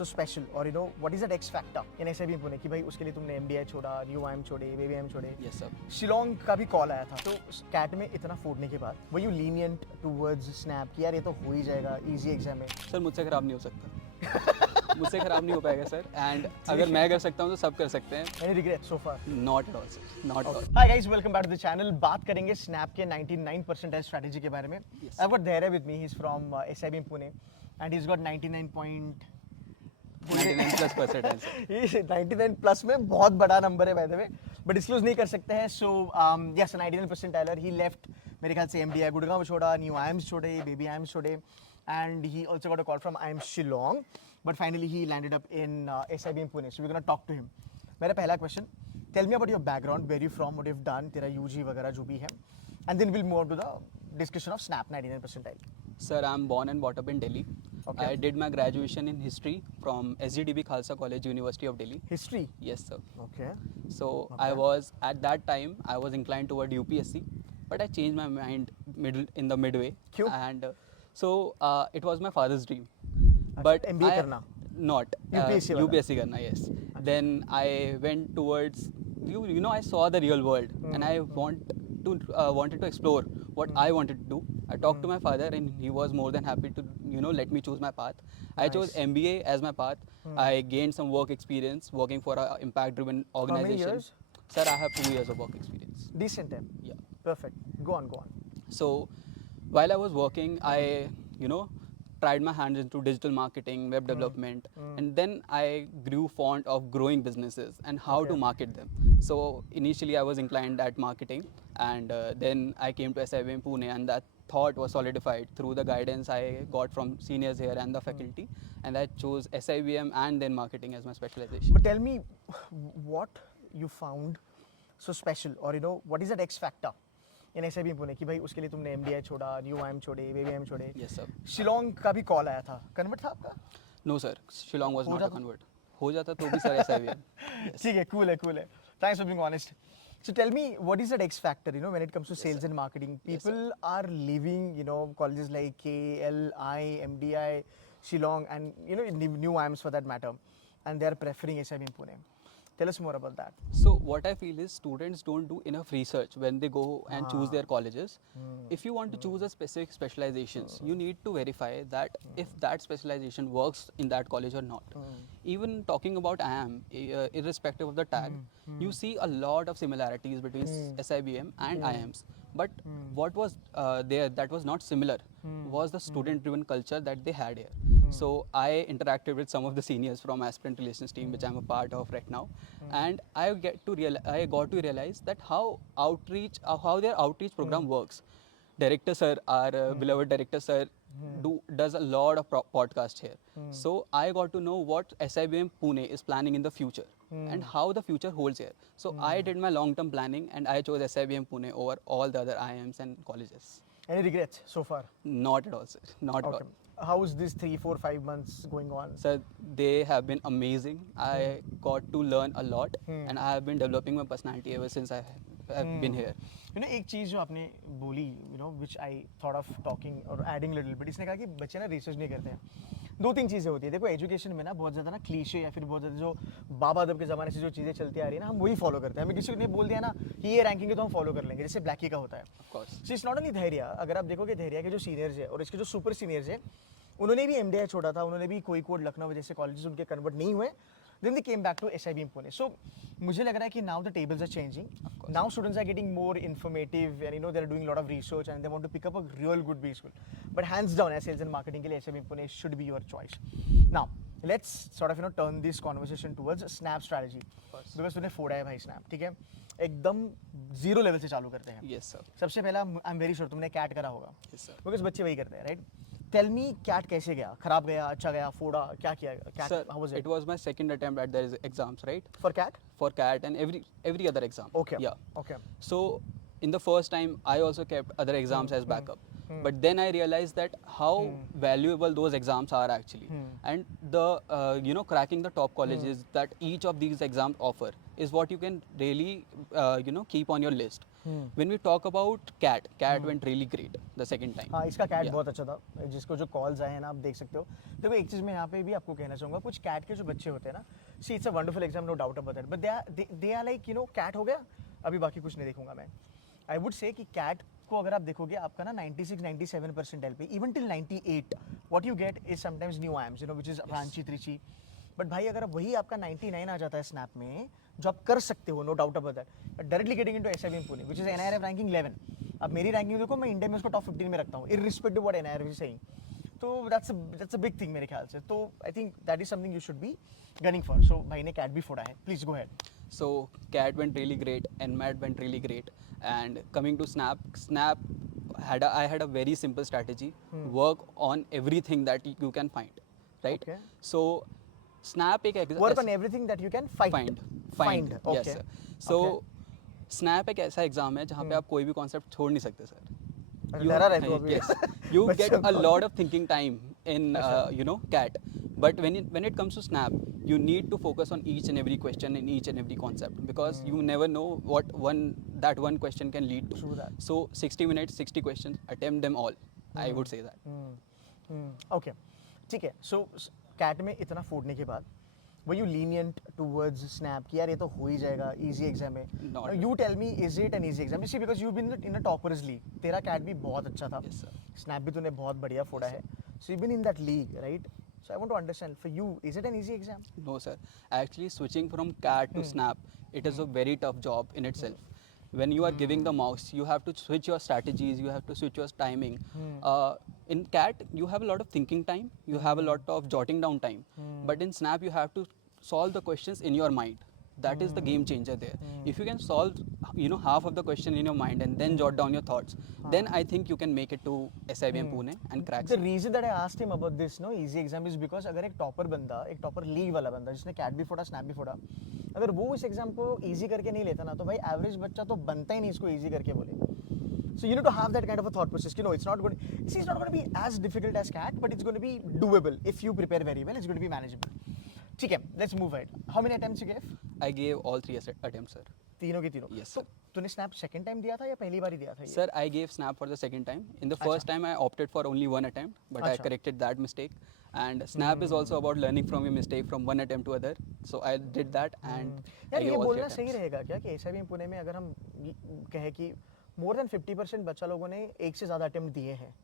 so special, or you know what is that X factor in SIB Pune कि भाई उसके लिए तुमने MDI छोड़ा, New IIM छोड़े, BBM छोड़े. Yes, sir. शिलोंग का भी कॉल आया था. तो कैट में इतना फोड़ने के बाद were you lenient towards snap कि यार ये तो हो ही जाएगा, easy exam है. सर मुझसे खराब नहीं हो सकता. मुझसे खराब नहीं हो पाएगा सर. एंड अगर मैं कर सकता हूँ तो सब कर सकते हैं. Any regret so far? Not at all sir, not at all. Hi guys, welcome back to the channel. बात करेंगे स्नैप के 99 percentile strategy के बारे में. Yes. I've got Dhairya with me. He's from SIB Pune and he's got 99 point 99+% है sir. 99 plus में बहुत बड़ा नंबर है by the way, but disclose नहीं कर सकते हैं. So yes 99 परसेंटाइलर. ही लेफ्ट मेरे ख्याल से MDI गुड़गांव छोड़ा, न्यू आइम्स छोड़े, बेबी आइम्स छोड़े, and he also got a call from IIM Shillong, but finally he landed up in SIB Pune. So we gonna talk to him. मेरा पहला question, tell me about your background, where you from, what you have done, तेरा UG वगैरह जो भी है, and then will move to the discussion of SNAP 99 percentile. Sir, I'm born and brought up in Delhi. Okay. I did my graduation in history from SGDB Khalsa College, University of Delhi. History. Yes, sir. Okay. So I was at that time I was inclined toward UPSC, but I changed my mind in the midway. क्यों? And so it was my father's dream. But MBA करना? Not UPSC वाला? UPSC करना. Yes. Then I went towards you know I saw the real world and I wanted to explore what I wanted to do. I talked to my father and he was more than happy to let me choose my path. I chose Nice. MBA as my path. I gained some work experience working for an impact driven organization. years? Sir, I have 2 years of work experience. Decent है. Yeah. Perfect. Go on. So while I was working, I tried my hands into digital marketing, web development, and then I grew fond of growing businesses and how to Okay. market them. So initially I was inclined at marketing, and then I came to SIB in Pune, and that thought was solidified through the guidance I got from seniors here and the faculty, and I chose SIBM and then marketing as my specialization. But tell me what you found so special, or you know what is that X factor in SIB Pune कि भाई उसके लिए तुमने MDI छोड़ा, New IIM छोड़े, BBM छोड़े. Yes, sir. Shillong का भी कॉल आया था. कन्वर्ट था आपका? No, sir. Shillong was हो not a जाता? convert. हो जाता तो भी सर SIBM. ठीक है, cool है. Thanks for being honest. So tell me, what is that X factor, you know, when it comes to sales and marketing? Yes, People are leaving, you know, colleges like KLI, MDI, Shillong, and New IIMs for that matter, and they are preferring SIB Pune. Tell us more about that. So what I feel is students don't do enough research when they go and choose their colleges. If you want to choose a specific specializations, you need to verify that if that specialization works in that college or not. Even talking about IIM, irrespective of the tag, you see a lot of similarities between SIBM and IIMs. But what was there that was not similar was the student-driven culture that they had here. So I interacted with some of the seniors from aspirant relations team, which I'm a part of right now, and I got to realize that how their outreach program works. Director sir, our beloved director sir, does a lot of podcast here. So I got to know what SIBM Pune is planning in the future and how the future holds here. So I did my long-term planning and I chose SIBM Pune over all the other IIMs and colleges. Any regrets so far? Not at all, sir. Not at all. How's this 3, 4, 5 months going on? Sir, they have been amazing. I got to learn a lot and I have been developing my personality ever since I have been here. You know, एक चीज़ जो आपने बोली, you know, which I thought of talking or adding little bit, इसने कहा कि बच्चे ना research नहीं करते हैं. 2-3 चीज़ें होती है. देखो एजुकेशन में ना बहुत ज़्यादा ना क्लीशे या फिर बहुत ज़्यादा जो बाबा अदब के ज़माने से जो चीज़ें चलती आ रही है ना, हम वही फॉलो करते हैं. हमें किसी ने बोल दिया ना कि ये रैंकिंग है तो हम फॉलो कर लेंगे, जैसे ब्लैकी का होता है. Of course. So it's not only धैर्य. अगर आप देखोगे धैर्य के जो सीनियर्स है और इसके जो सुपर सीनियर्स है, उन्होंने भी MDI छोड़ा था, उन्होंने भी कोई कोड लखनऊ जैसे कॉलेजेस उनके कन्वर्ट नहीं हुए. Then they came back to SIB Pune. So मुझे लग रहा है कि now the tables are changing. Now students are getting more informative and you know they're doing a lot of research and they want to pick up a real good B school. But hands down, as sales and marketing के लिए SIB Pune should be your choice. Now let's sort of turn this conversation towards Snap strategy. Because तूने फोड़ा है भाई Snap, ठीक है? एकदम zero level से चालू करते हैं. Yes, sir. सबसे पहला आई एम वेरी श्योर तुमने कैट करा होगा. Yes, sir. बिकॉज बच्चे वही करते हैं, राइट? टेल मी कैट कैसे गया? खराब गया, अच्छा गया, फोड़ा, क्या किया? CAT Sir, how was it was my second attempt at the exams, right? For CAT? For CAT and every other exam. Okay. Yeah. Okay. So in the first time, I also kept other exams as backup. But then I realized that how valuable those exams are actually, and the cracking the top colleges that each of these exams offer is what you can really keep on your list. When we talk about cat went really great the second time. हाँ इसका cat Yeah. बहुत अच्छा था, जिसको जो calls आए हैं ना आप देख सकते हो। देखो एक चीज़ मैं यहाँ पे भी आपको कहना चाहूँगा, कुछ कैट के जो बच्चे होते हैं ना, see it's a wonderful exam, no doubt about that, but they are like CAT हो गया, अभी बाकी कुछ नहीं देखूंगा मैं। आई वुड से कि कैट को अगर आप देखोगे आपका ना 96-97% एल पे, even till 98 what you get is sometimes new AIIMS which is Ranchi Trichy. But भाई अगर वही आपका 99 आ जाता है स्नैप में, जो आप कर सकते हो, no doubt about that, directly getting into SIBM Pune which is NIRF ranking 11। अब मेरी रैंकिंग देखो, मैं इंडिया में उसको टॉप 15 में रखता हूँ irrespective what NIRF is saying. तो दैट्स अ बिग थिंग मेरे ख्याल से। तो I think that is something you should be gunning for. So भाई ने कैट भी फोड़ा है, please go ahead. So cat went really great, nmat went really great, and coming to snap I had a very simple strategy. Work on everything that you can find, right? Okay. So snap एक work on everything that you can find yes okay. sir. So snap एक ऐसा exam है जहाँ पे आप कोई भी concept छोड़ नहीं सकते सर। डरा रहे तो अभी। Yes, you बच्चों get a को। lot of thinking time in cat, but when it comes to snap, you need to focus on each and every question and each and every concept, because you never know what that one question can lead to. True that. So 60 minutes, 60 questions, attempt them all. I would say that. Okay ठीक है। So CAT में इतना फोड़ने के बाद were you lenient towards SNAP कि यार ये तो हो ही जाएगा, इजी एग्जाम Not है। You tell me, is it an easy exam? See because you been in a toppers league, तेरा कैट भी बहुत अच्छा था, Yes, sir. स्नैप भी तूने बहुत बढ़िया फोड़ा है, so you been in that league right? So I want to understand for you, is it an easy exam? No, sir. Actually, switching from cat to snap, it is a very tough job in itself. When you are giving the marks, you have to switch your strategies, you have to switch your timing. In cat, you have a lot of thinking time, you have a lot of jotting down time. But in snap, you have to solve the questions in your mind. That is the game changer there. If you can solve, half of the question in your mind and then jot down your thoughts, then I think you can make it to SIBM Pune and crack. The reason that I asked him about this easy exam is because अगर एक topper बंदा, एक topper league वाला बंदा जिसने cat भी फोड़ा, snap भी फोड़ा, अगर वो इस एग्जाम को इजी करके नहीं लेता ना, तो भाई एवरेज बच्चा तो बनता ही नहीं इसको इजी करके बोले। So you need to have that kind of a thought process. It's not going to be as difficult as CAT, but it's going to be doable if you prepare very well. It's going to be manageable. ठीक है, let's move ahead. How many attempts you gave? I gave all 3 attempts, sir. तीनों के तीनों? Yes, तो sir. तूने snap second time दिया था या पहली बार ही दिया था ये? Sir, I gave snap for the second time. In the first time, I opted for only one attempt, but I Acha. corrected that mistake. And snap is also about learning from your mistake from one attempt to other. So I did that and I यार gave ये all 3 बोलना सही attempts. रहेगा क्या कि SIBM Pune में अगर हम कहें कि मोर देन 50% बच्चा लोगों ने एक से ज़्यादा अटेम्प्ट दिए हैं?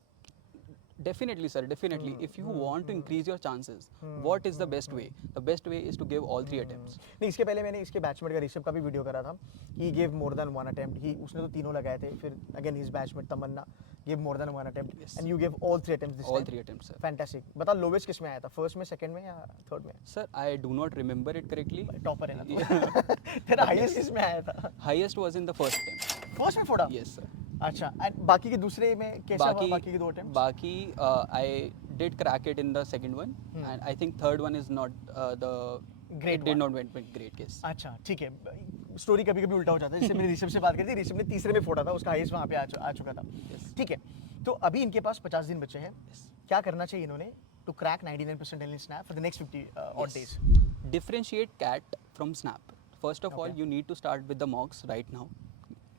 Definitely, sir. Definitely. If you want to increase your chances, what is the best way? The best way is to give all 3 attempts. नहीं, इसके पहले मैंने इसके बैचमेट का ऋषभ का भी वीडियो करा था। He gave more than one attempt, he उसने तो तीनों लगाए थे। फिर again his batchmate Tamanna gave more than one attempt Yes. And you gave all 3 attempts this All time. 3 attempts, sir. Fantastic. बता लोवेस्ट किस में आया था, फर्स्ट में, सेकंड में या थर्ड में? Sir, I do not remember it correctly. Topper है ना तू। Yeah. तेरा हाईएस्ट किस में आया था? Highest was in the first attempt. First में फोड़ा? Yes, sir. अच्छा, एंड बाकी के दूसरे में कैसा हुआ, बाकी के दो attempts? Baki, I did crack it in the second one, and I think third one is not the Great it did one. not went with great case. अच्छा ठीक है, स्टोरी कभी कभी उल्टा हो जाता है। जैसे मैंने ऋषभ से बात करी थी, ऋषभ ने तीसरे में फोड़ा था, उसका हाईएस्ट वहाँ पे आ चुका था। Yes. ठीक है, तो अभी इनके पास 50 दिन बचे हैं। Yes. क्या करना चाहिए इन्होंने to crack 99% in snap for the next 50 odd Yes. days? Differentiate cat from snap. First of all, Okay. you need to start with the mocks right now.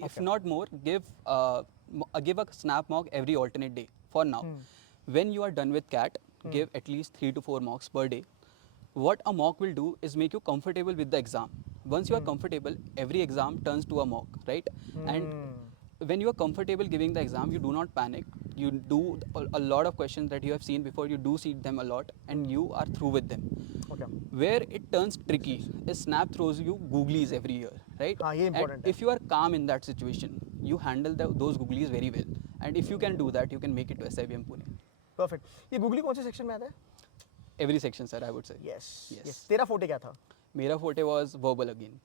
If Okay. not more, give a snap mock every alternate day for now. When you are done with cat, give at least 3 to 4 mocks per day. What a mock will do is make you comfortable with the exam. Once you are comfortable, every exam turns to a mock, right? And when you are comfortable giving the exam, you do not panic. You do a lot of questions that you have seen before. You do see them a lot, and you are through with them. Okay. Where it turns tricky is Snap throws you googlies every year, right? हाँ, ये important And है। if you are calm in that situation, you handle those googlies very well. And if you can do that, you can make it to SIBM Pune. Perfect. ये googly कौन से section में आता है? Every section, sir, I would say. Yes Yes. Yes. तेरा फोटे क्या था? मेरा forte was verbal again.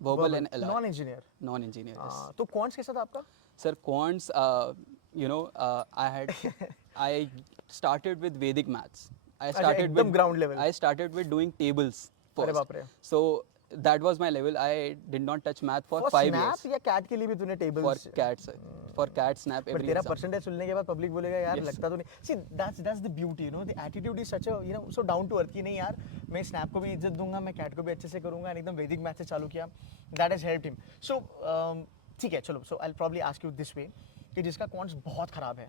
Verbal and LR. Non engineer. Non-engineer, yes. तो कौन कैसा था आपका? Sir, quants, I started with Vedic maths. I अच्छा, started एकदम with ground level. I started with doing tables अरे first. बाप रे। So that was my level. I did not touch math for For 5 snap years. या cat के लिए भी तूने For tables? cat, sir. For cat snap but every तेरा exam. Percentage सुनने के बाद पब्लिक बोलेगा यार Yes, लगता तो नहीं। See that's the beauty, the attitude is such a so down to earth कि नहीं यार, मैं स्नैप को भी इज्जत दूंगा, मैं कैट को भी अच्छे से करूंगा, एंड एकदम वैदिक मैथ से चालू किया। That has helped him. So ठीक है चलो, so I probably ask you this way कि जिसका कॉन्स बहुत खराब है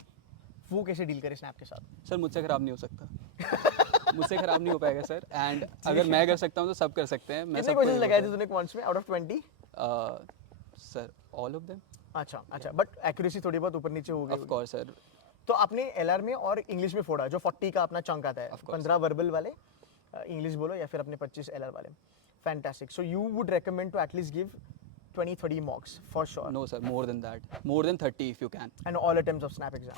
वो कैसे डील करे स्नैप के साथ? सर मुझसे खराब नहीं हो सकता मुझसे खराब नहीं हो पाएगा सर, एंड अगर मैं कर सकता हूँ तो सब कर सकते हैं। मैं कितने सबको क्वेश्चन लगाए थे तूने कॉन्स में out of 20? Sir all of them अच्छा, बट एक्यूरेसी थोड़ी बहुत ऊपर नीचे हो ऑफ गई। Course sir. तो आपने एलआर में और इंग्लिश में फोड़ा, जो 40 का अपना चंक आता है, Of course. 15 वर्बल वाले इंग्लिश बोलो या फिर अपने 25 एलआर वाले। Fantastic. So you would recommend to at least give 20-30 marks for sure, No sir, more than that, more than 30 if you can. and all attempts of snap exam.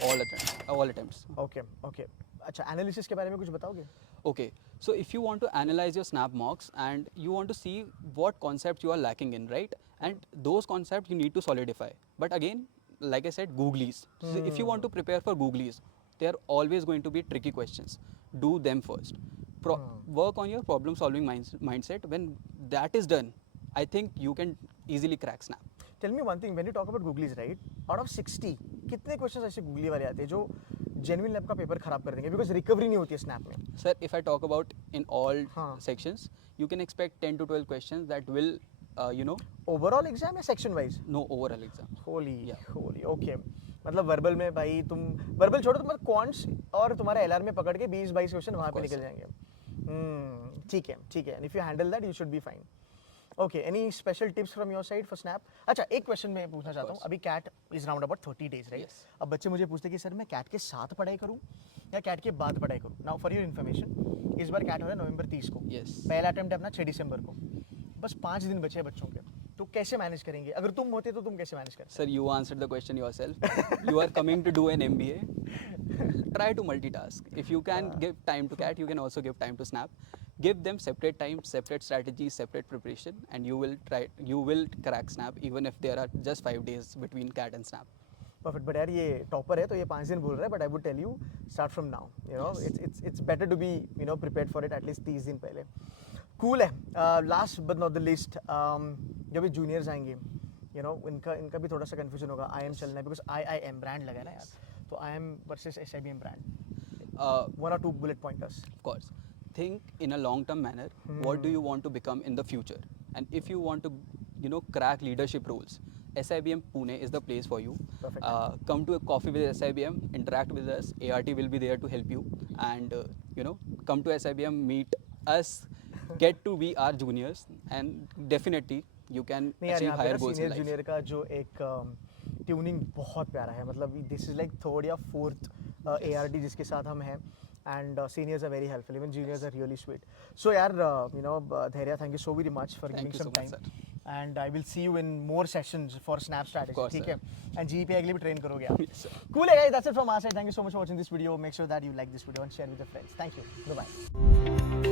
All attempts. Okay. अच्छा, analysis के बारे में कुछ बताओगे? Okay, so if you want to analyze your snap mocks and you want to see what concepts you are lacking in, right? And those concepts you need to solidify. But again, like I said, Googlies. So if you want to prepare for Googlies, they are always going to be tricky questions. Do them first. Work on your problem solving mindset. When that is done, I think you can easily crack snap. Tell me one thing, when you talk about googlies right, out of 60 कितने questions ऐसे googly वाले आते हैं जो genuine lab का paper खराब कर देंगे, बिकॉज रिकवरी नहीं होती है स्नैप में? Sir, if I talk about in all हाँ. sections, you can expect 10 to 12 questions that will, overall exam या section wise? no overall exam. होली ओके। मतलब वर्बल में भाई तुम वर्बल छोड़ो, तुम्हारे क्वांट्स और तुम्हारा एलआर में पकड़ के 20-22 क्वेश्चन वहां पे course. निकल जाएंगे। ठीक है, if you handle that you should be fine. Okay, any special tips from your side for SNAP? अच्छा, एक क्वेश्चन मैं पूछना चाहता हूँ, अभी CAT is round about 30 days right? Yes. अब बच्चे मुझे पूछते हैं कि सर मैं कैट के साथ पढ़ाई करूँ या कैट के बाद पढ़ाई करूँ? नाउ फॉर योर इन्फॉर्मेशन, इस बार कैट हो रहा है नवंबर 30 को। Yes. पहला अटेम्प्ट है अपना 6 दिसंबर को। बस 5 दिन बचे हैं बच्चों के, तो कैसे मैनेज करेंगे? अगर तुम होते तो तुम कैसे मैनेज करते? Sir, you answered the question yourself. You are coming to do an MBA. Try to multitask. If you can give time to CAT, you can also give time to Snap. Give them separate time, separate strategies, separate preparation, and you will crack Snap even if there are just 5 days between CAT and Snap. Perfect. But यार ये topper है तो ये 5 दिन बोल रहा है, but I would tell you start from now, you know it's better to be prepared for it at least 30 दिन पहले। कूल है। Last but not the least, जब ये जूनियर्स आएंगे इनका भी थोड़ा सा कंफ्यूजन होगा। IIM चलना है बिकॉज IIM ब्रांड लगा है ना यार, तो IIM versus SIBM brand, 1 or 2 bullet pointers. Of course. Think in a long-term manner. What do you want to become in the future? And if you want to, crack leadership roles, SIBM Pune is the place for you. Perfect. Come to a coffee with SIBM, interact with us. ART will be there to help you. And, come to SIBM, meet us, get to be our juniors. And definitely, you can नहीं यार, achieve यहाँ पे higher ना goals in senior life. Junior का जो एक tuning बहुत प्यारा है, मतलब दिस इज लाइक 3rd या 4th ART जिसके साथ हम हैं, and seniors are very helpful, even juniors are really sweet. So यार Dhairya, thank you so very much for giving Thank you some so much, time, and I will see you in more sessions for snap strategy, course, ठीक sir. है? And GE पे अगले भी train करोगे आप। Yes, sir. Cool है guys, that's it from our side. Thank you so much for watching this video. Make sure that you like this video and share with your friends. Thank you, bye bye.